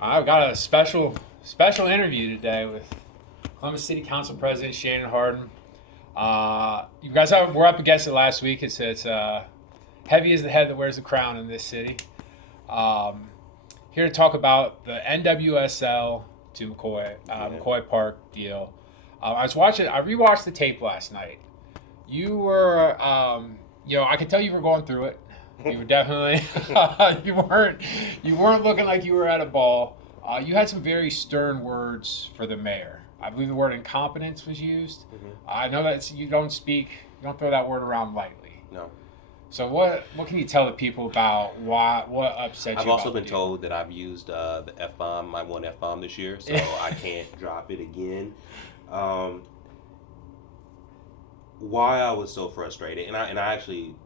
I've got a special interview today with Columbus City Council President Shannon Hardin. You guys were up against it last week. It's heavy as the head that wears the crown in this city. Here to talk about the NWSL to McCoy Park deal. I rewatched the tape last night. You were, I could tell you were going through it. You were definitely, you weren't looking like you were at a ball. You had some very stern words for the mayor. I believe the word incompetence was used. Mm-hmm. I know that you don't throw that word around lightly. No. So what can you tell the people about what upset you? I've also been told that I've used the F-bomb, my one F-bomb this year, so I can't drop it again. Why I was so frustrated, and I actually,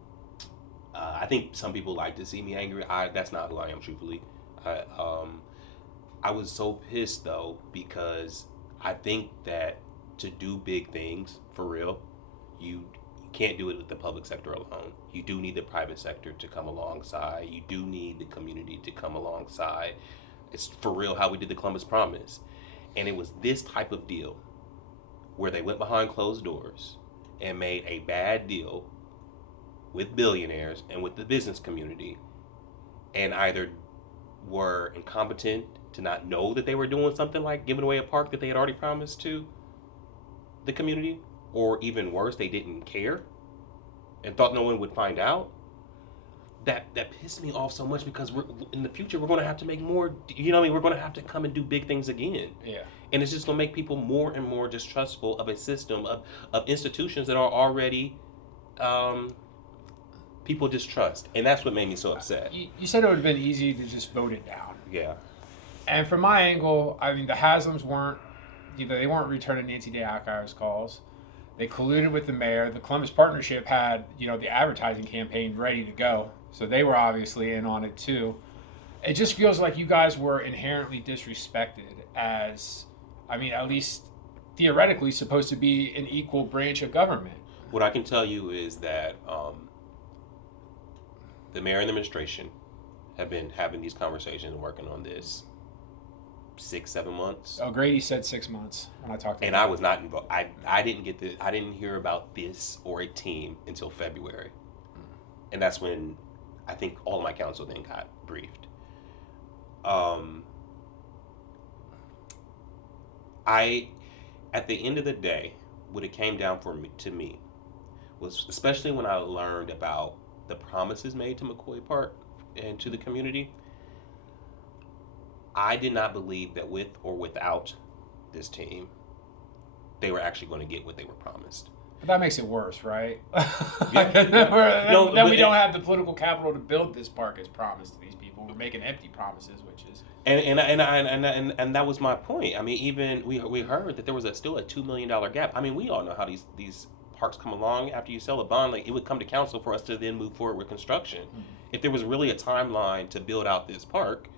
I think some people like to see me angry. That's not who I am, truthfully. I was so pissed though because I think that to do big things for real, you can't do it with the public sector alone. You do need the private sector to come alongside. You do need the community to come alongside. It's for real how we did the Columbus Promise. And it was this type of deal where they went behind closed doors and made a bad deal with billionaires and with the business community, and either were incompetent to not know that they were doing something like giving away a park that they had already promised to the community, or even worse, they didn't care and thought no one would find out. That pissed me off so much because in the future we're going to have to make more. We're going to have to come and do big things again. Yeah. And it's just going to make people more and more distrustful of a system of institutions that are already people distrust, and that's what made me so upset. You said it would have been easy to just vote it down. Yeah. And from my angle, I mean, the Haslams weren't returning Nancy Day Ackey's calls. They colluded with the mayor. The Columbus Partnership had, the advertising campaign ready to go. So they were obviously in on it too. It just feels like you guys were inherently disrespected as, at least theoretically supposed to be an equal branch of government. What I can tell you is that the mayor and the administration have been having these conversations and working on this 6-7 months. Oh, Grady said 6 months when I talked to him. And I was not involved. I didn't hear about this or a team until February. And that's when I think all of my council then got briefed. At the end of the day, what it came down to me was, especially when I learned about the promises made to McCoy Park and to the community, I did not believe that with or without this team, they were actually going to get what they were promised. But that makes it worse, right? Yeah. We don't have the political capital to build this park as promised to these people. We're making empty promises, which is... And that was my point. Even we heard that there was still a $2 million gap. We all know how these parks come along. After you sell a bond, like, it would come to council for us to then move forward with construction. Mm-hmm. If there was really a timeline to build out this park,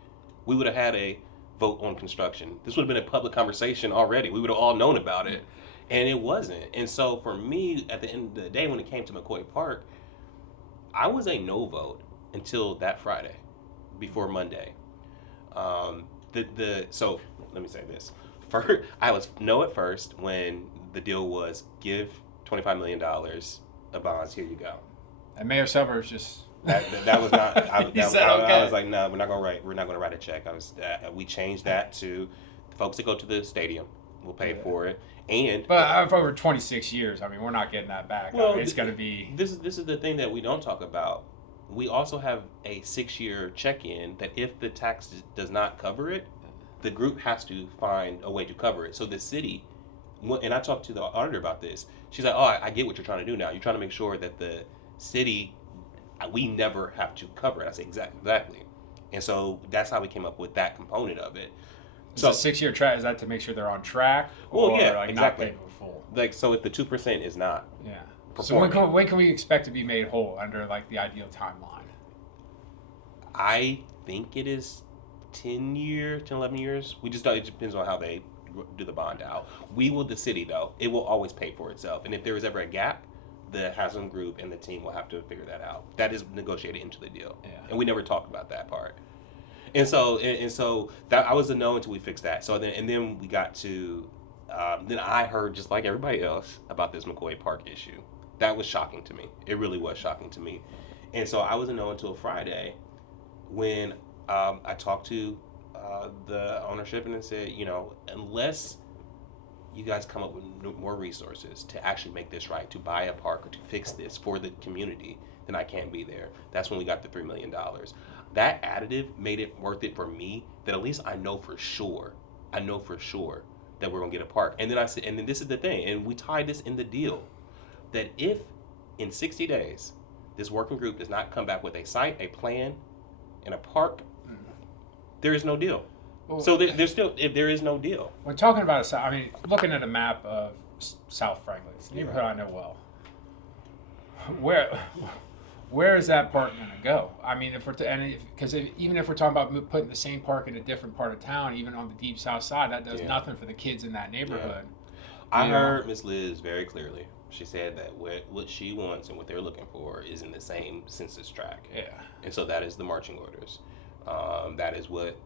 we would have had a vote on construction. This would have been a public conversation already. We would have all known about it. And it wasn't. And so for me, at the end of the day, when it came to McCoy Park, I was a no vote until that Friday, before Monday. So let me say this. First, I was no at first when the deal was give $25 million of bonds. Here you go. And Mayor Summers just... That was not. I was like, no, we're not gonna write a check. We changed that to the folks that go to the stadium will pay for it. But for over 26 years, we're not getting that back. Well, it's going to be... This is the thing that we don't talk about. We also have a 6-year check-in that if the tax does not cover it, the group has to find a way to cover it. So the city, and I talked to the auditor about this, she's like, oh, I get what you're trying to do now. You're trying to make sure that the city, we never have to cover it. I say, exactly. And so that's how we came up with that component of it. So 6-year track, is that to make sure they're on track? Well, or yeah, not exactly. paid for full? So if the 2% is not performing. So when can we expect to be made whole under the ideal timeline? I think it is 10 years, 10, 11 years. It depends on how they do the bond out. The city though, it will always pay for itself. And if there is ever a gap, the Haslam group and the team will have to figure that out. That is negotiated into the deal. Yeah. And we never talk about that part. And so that I was a no until we fixed that. So then we got to then I heard, just like everybody else, about this McCoy Park issue. That was shocking to me. It really was shocking to me. And so I was a no until Friday, when I talked to the ownership and I said, unless you guys come up with more resources to actually make this right, to buy a park or to fix this for the community, then I can't be there. That's when we got the $3 million. That additive made it worth it for me, that at least I know for sure that we're gonna get a park. And then I said, and then this is the thing, and we tied this in the deal, that if in 60 days this working group does not come back with a site, a plan, and a park, there is no deal. Well, so there's still, if there is no deal. When talking about looking at a map of South Franklin, it's a neighborhood I know well. Where is that park going to go? I mean, even if we're talking about putting the same park in a different part of town, even on the deep south side, that does nothing for the kids in that neighborhood. Yeah. I heard Miss Liz very clearly. She said that what she wants and what they're looking for is in the same census tract. Yeah. And so that is the marching orders. That is what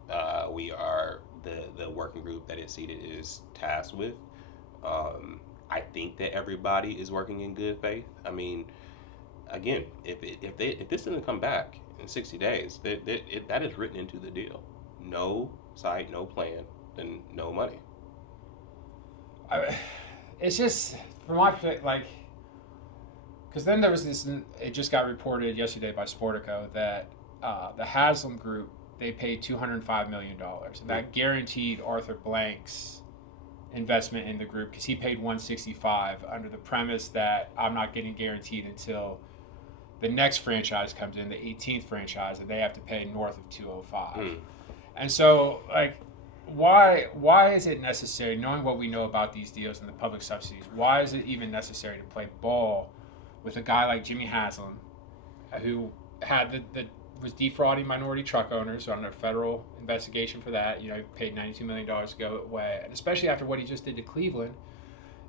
we are, the working group that is seated is tasked with. I think that everybody is working in good faith. I mean, again, if this doesn't come back in 60 days, that is written into the deal. No site, no plan, then no money. It's just, from my perspective, because then there was this, it just got reported yesterday by Sportico that the Haslam group, they paid $205 million. And that guaranteed Arthur Blank's investment in the group, because he paid $165 under the premise that I'm not getting guaranteed until the next franchise comes in, the 18th franchise, and they have to pay north of $205. And so, why is it necessary, knowing what we know about these deals and the public subsidies, why is it even necessary to play ball with a guy like Jimmy Haslam, who had was defrauding minority truck owners under a federal investigation for that? He paid $92 million to go away, and especially after what he just did to Cleveland.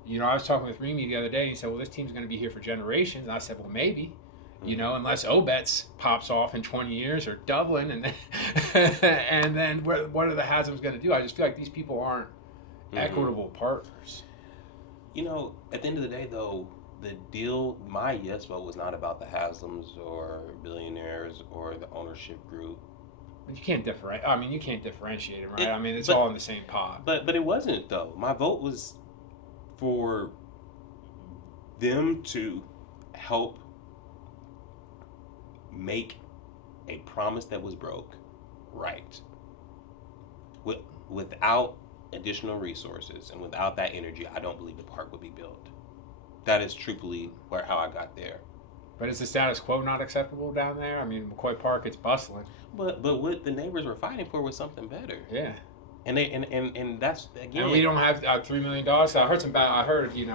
I was talking with Remy the other day, and he said, well, this team's going to be here for generations. And I said, well, maybe. Unless Obetz pops off in 20 years, or Dublin, and then what are the Haslams going to do? I just feel like these people aren't equitable partners. At the end of the day, though, the deal, my yes vote was not about the Haslams or billionaires or the ownership group. But you can't differentiate them, right? It's all in the same pot. But it wasn't, though. My vote was for them to help make a promise that was broke right. Without additional resources and without that energy, I don't believe the park would be built. That is truthfully how I got there. But is the status quo not acceptable down there? McCoy Park, it's bustling. But what the neighbors were fighting for was something better. Yeah. And that's, again. And we don't have $3 million. So I heard I heard a new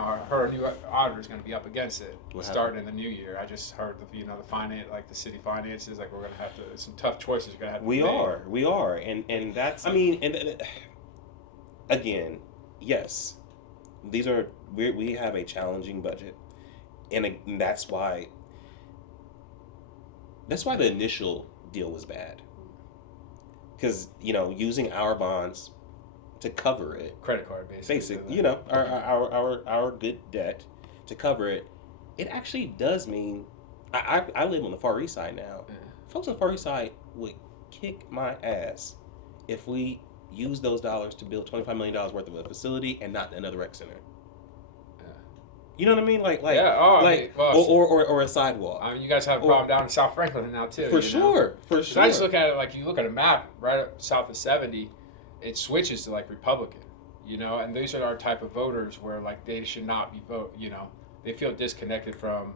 auditor is going to be up against it starting in the new year. I just heard the finance, the city finances, we're going to have to, some tough choices you're going to have to make. We are. And that's, again, yes, we have a challenging budget. And that's why the initial deal was bad. Because, using our bonds to cover it. Credit card, basically. Our good debt to cover it. It actually does mean, I live on the Far East Side now. Yeah. Folks on the Far East Side would kick my ass if we use those dollars to build $25 million worth of a facility and not another rec center. You know what I mean? Or a sidewalk. You guys have a problem down in South Franklin now too. For sure. I just look at it you look at a map right up south of 70, it switches to Republican, and these are our type of voters where they should not be they feel disconnected from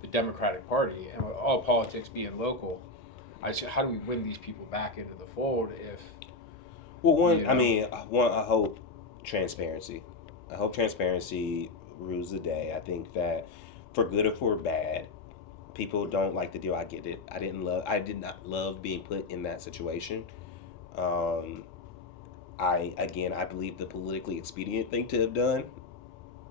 the Democratic Party, and with all politics being local, how do we win these people back into the fold if? Well, I hope transparency. Rules the day. I think that for good or for bad, people don't like the deal. I get it. I did not love being put in that situation. I believe the politically expedient thing to have done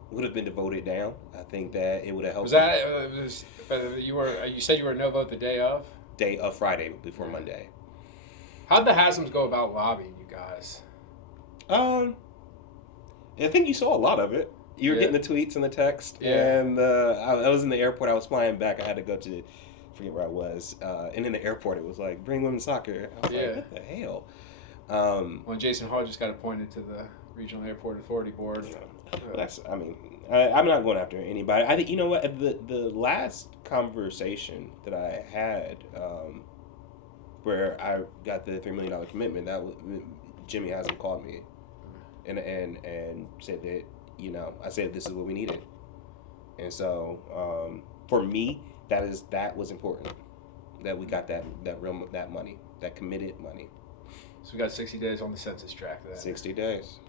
would have been to vote it down. I think that it would have helped. You said you were no vote the day of? Day of Friday before Monday. How'd the Haslams go about lobbying you guys? I think you saw a lot of it. You were Yeah. getting the tweets and the text, Yeah. and I was in the airport. I was flying back. I had to go to, forget where I was, and in the airport it was like, bring women's soccer. I was Yeah. like, what the hell? When Jason Hall just got appointed to the Regional Airport Authority Board. That's, I mean, I'm not going after anybody. I think, you know what, the last conversation that I had, where I got the $3 million commitment, that was, Jimmy Haslam called me and said that, you know, I said this is what we needed. And so, for me, that was important, that we got that money, that committed money. So we got 60 days on the census track then. 60 days.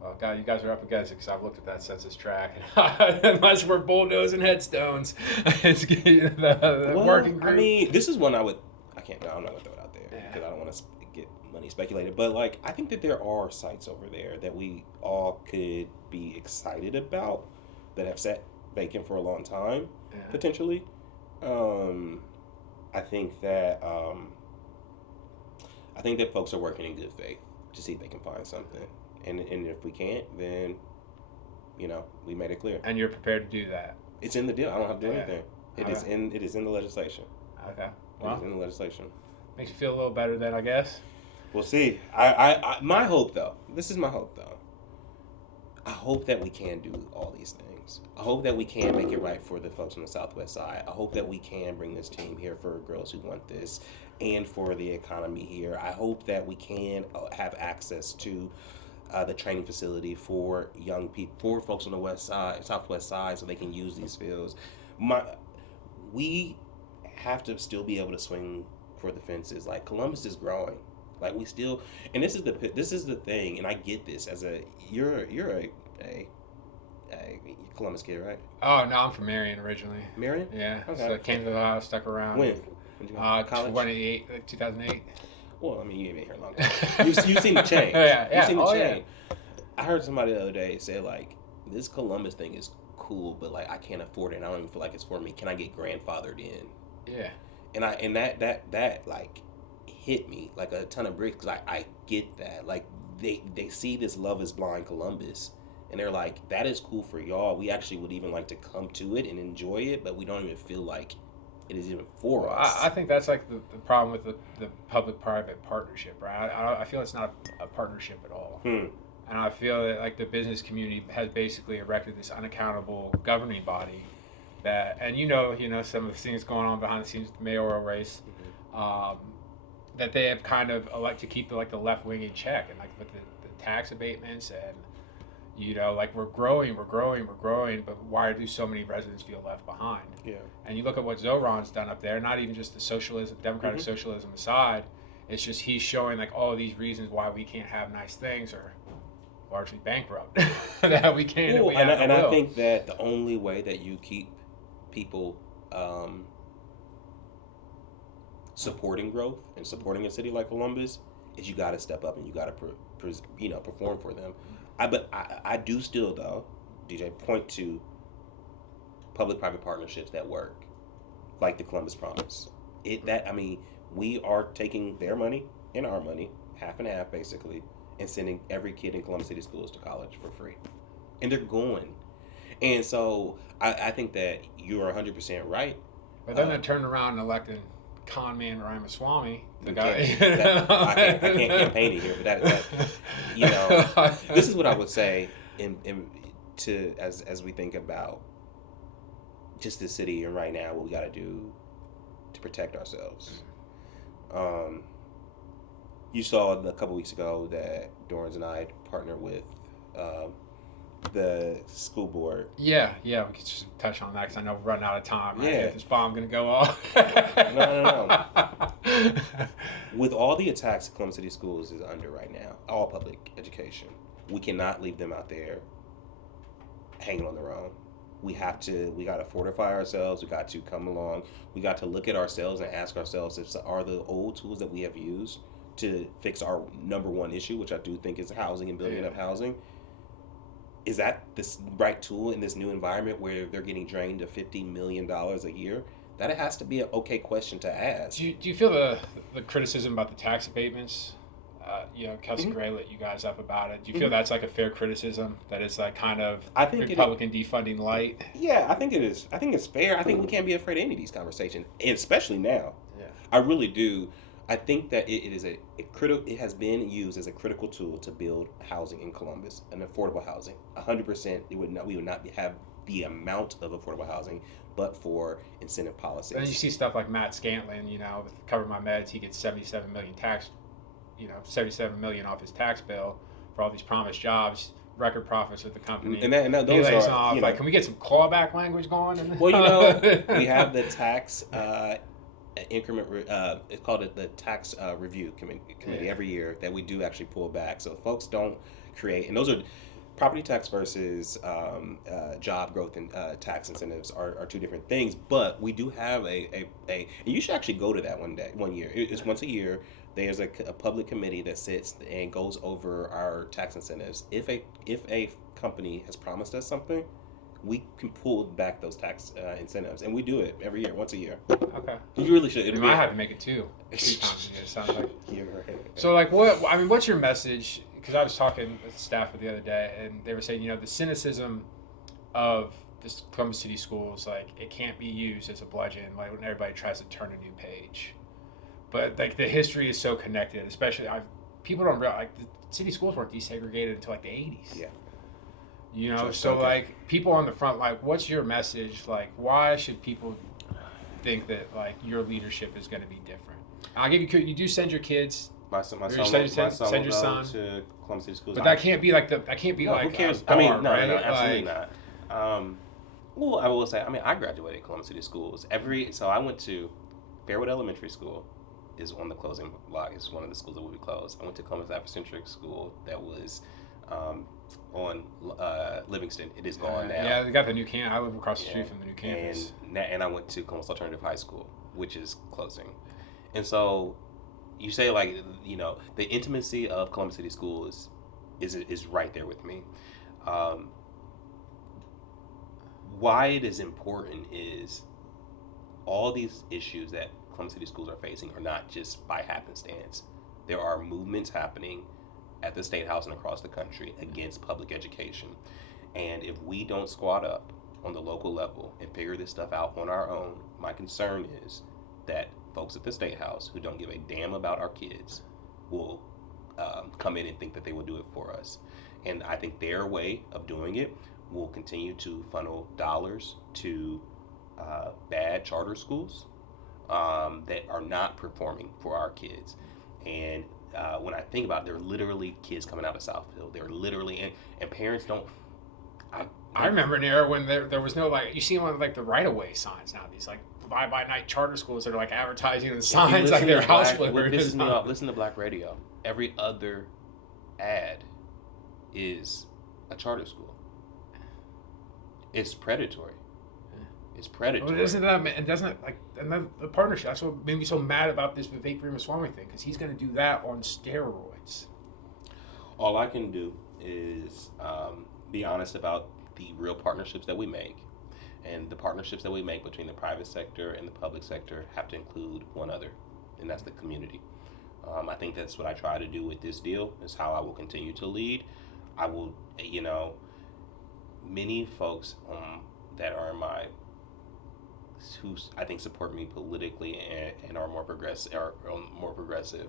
Well, God, you guys are up against it because I've looked at that census track. Unless we're bulldozing headstones, it's the working group. I mean, this is one I'm not going to throw it out there because I don't want to get money speculated. But, like, I think that there are sites over there that we all could be excited about that have sat vacant for a long time, potentially. I think that folks are working in good faith to see if they can find something. And if we can't, then, you know, we made it clear. And you're prepared to do that? It's in the deal. I don't have to do anything. It is in the legislation. Okay. Well, it is in the legislation. Makes you feel a little better then, I guess. We'll see. I my hope, though. This is my hope, though. I hope that we can do all these things. I hope that we can make it right for the folks on the Southwest side. I hope that we can bring this team here for girls who want this and for the economy here. I hope that we can have access to the training facility for young people, for folks on the west side, southwest side, so they can use these fields. We have to still be able to swing for the fences. Like, Columbus is growing. Like, we still, and this is the thing, and I get this as you're a Columbus kid, right? Oh no, I'm from Marion originally. Marion? Yeah. Okay. So I came to Ohio, stuck around. When? Did you go to college? 2008. Well, I mean, you ain't been here long time. You've seen the change. Yeah. You've seen the Yeah. change. I heard somebody the other day say, like, this Columbus thing is cool, but, like, I can't afford it. And I don't even feel like it's for me. Can I get grandfathered in? Yeah. And that like hit me like a ton of bricks, because I get that. Like, they see this Love is Blind Columbus, and they're like, that is cool for y'all. We actually would even like to come to it and enjoy it, but we don't even feel like it is even for us. I think that's like the problem with the public-private partnership, right? I feel it's not a partnership at all. And I feel that, like, the business community has basically erected this unaccountable governing body that, and you know some of the things going on behind the scenes with the mayoral race, that they have kind of elected to keep the left wing in check, and like with the tax abatements, and like we're growing, but why do so many residents feel left behind? Yeah. And you look at what Zoran's done up there, not even just the socialism, democratic socialism aside, it's just he's showing like all of these reasons why we can't have nice things, or largely bankrupt that we can't. Cool. And I think that the only way that you keep people supporting growth and supporting a city like Columbus is you got to step up and you got to perform for them. But I do still, though, DJ, point to public-private partnerships that work, like the Columbus Promise. We are taking their money and our money, half and half basically, and sending every kid in Columbus City Schools to college for free, and they're going. And so I think that you are 100% right. But then they turned around and elected con man Ramaswamy. The guy. I can't campaign it here, but this is what I would say as we think about just the city and right now what we got to do to protect ourselves. You saw a couple weeks ago that Dorans and I partnered with the school board. Yeah, we could just touch on that because I know we're running out of time. Right? Yeah. This bomb going to go off. No. With all the attacks Columbus City Schools is under right now, all public education, we cannot leave them out there hanging on their own. We got to fortify ourselves. We got to come along. We got to look at ourselves and ask ourselves are the old tools that we have used to fix our number one issue, which I do think is housing and building enough housing. Is that this right tool in this new environment where they're getting drained of $50 million a year? that has to be an okay question to ask. Do you feel the criticism about the tax abatements? Kelsey Mhm. Gray lit you guys up about it. Do you feel that's like a fair criticism? That it's like kind of I think Republican defunding light? yeah, I think it is. I think it's fair. I think we can't be afraid of any of these conversations, and especially now. Yeah. I really do. I think that it is a critical. It has been used as a critical tool to build housing in Columbus, and affordable housing. 100%, we would not have the amount of affordable housing, but for incentive policies. And then you see stuff like Matt Scantlin, with Cover My Meds, he gets 77 million 77 million off his tax bill for all these promised jobs, record profits with the company. And those lays are off. Like, can we get some clawback language going? Well, we have the tax increment. It's called the tax review committee every year that we do actually pull back, so folks don't create. And those are property tax versus job growth and tax incentives are two different things. But we do have and you should actually go to that one year. It's once a year. There's a public committee that sits and goes over our tax incentives. If a company has promised us something, we can pull back those tax incentives, and we do it every year, once a year. Okay. You really should. You might have to make it 2 times a year. It sounds like. You're right. So, like, what's your message? Because I was talking with staff the other day, and they were saying, the cynicism of this Columbus City schools, like, it can't be used as a bludgeon, like when everybody tries to turn a new page. But like the history is so connected, especially people don't realize like the city schools weren't desegregated until like the 80s. Yeah. So like people on the front, like, what's your message? Like, why should people think that like your leadership is going to be different? I'll give you do send your kids. My son will to Columbus City Schools. But that can't be like who cares? Bar, no, right? absolutely not. Well, I will say, I graduated Columbus City Schools. So I went to Fairwood Elementary School. Is on the closing block. It's one of the schools that will be closed. I went to Columbus Afrocentric School that was on Livingston. It is gone now. Yeah, they got the new campus. I live across the street from the new campus. And I went to Columbus Alternative High School, which is closing. And so you say, like, the intimacy of Columbus City Schools is right there with me. Why it is important is all these issues that Columbus City Schools are facing are not just by happenstance. There are movements happening at the State House and across the country against public education. And if we don't squat up on the local level and figure this stuff out on our own, my concern is that folks at the State House who don't give a damn about our kids will come in and think that they will do it for us. And I think their way of doing it will continue to funnel dollars to bad charter schools that are not performing for our kids. And when I think about it, there are literally kids coming out of Southfield. They're literally, and parents don't. I remember an era when there was no, like, you see them on like the right-of-way signs now. These like fly-by-night charter schools that are like advertising the signs like they're house flippers. Listen to Black radio. Every other ad is a charter school. It's predatory. It's predatory. Well, isn't that, and doesn't it, like, another the partnership? That's what made me so mad about this Vivek Ramaswamy thing, because he's going to do that on steroids. All I can do is be honest about the real partnerships that we make, and the partnerships that we make between the private sector and the public sector have to include one other, and that's the community. I think that's what I try to do with this deal. Is how I will continue to lead. I will, many folks that are who I think support me politically and are more progressive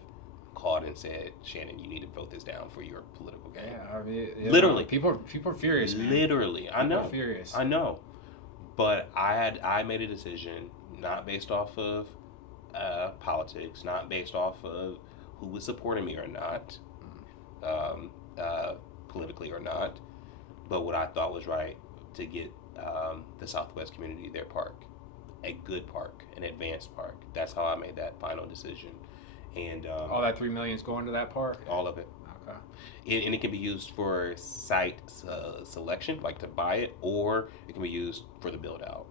called and said, Shannon, you need to vote this down for your political game. Yeah, I mean, literally, people are furious. Man. Literally, I know. Furious. I know, but I made a decision not based off of politics, not based off of who was supporting me or not, politically or not, but what I thought was right to get the Southwest community their park, a good park, an advanced park. That's how I made that final decision. And all that $3 million is going to that park. All of it. Okay. And it can be used for site selection, like to buy it, or it can be used for the build out.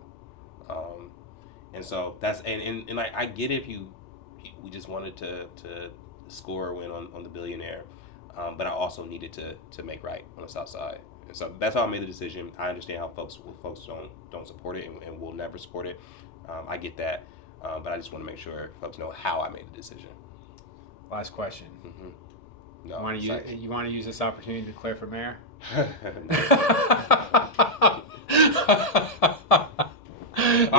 And so that's and I get it if we just wanted to score a win on the billionaire, but I also needed to make right on the South Side. And so that's how I made the decision. I understand how folks don't support it and will never support it, I get that, but I just want to make sure folks know how I made the decision. Last question. Mm-hmm. No, You want to use this opportunity to declare for mayor? I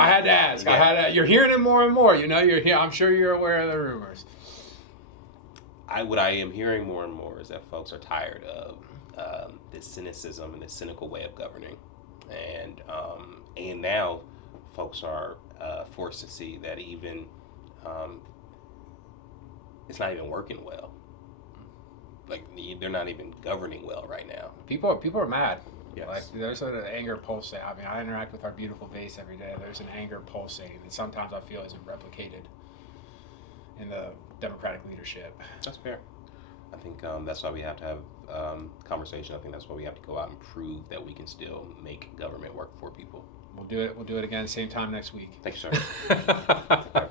had to ask. Yeah. You're hearing it more and more. You know, I'm sure you're aware of the rumors. What I am hearing more and more is that folks are tired of this cynicism and this cynical way of governing, and now folks are forced to see that even it's not even working well. Like they're not even governing well right now. People are mad. Yes. Like there's an anger pulsing. I mean, I interact with our beautiful base every day. There's an anger pulsing, and sometimes I feel isn't replicated in the Democratic leadership. That's fair. I think that's why we have to have conversation. I think that's why we have to go out and prove that we can still make government work for people. We'll do it. We'll do it again same time next week. Thank you, sir.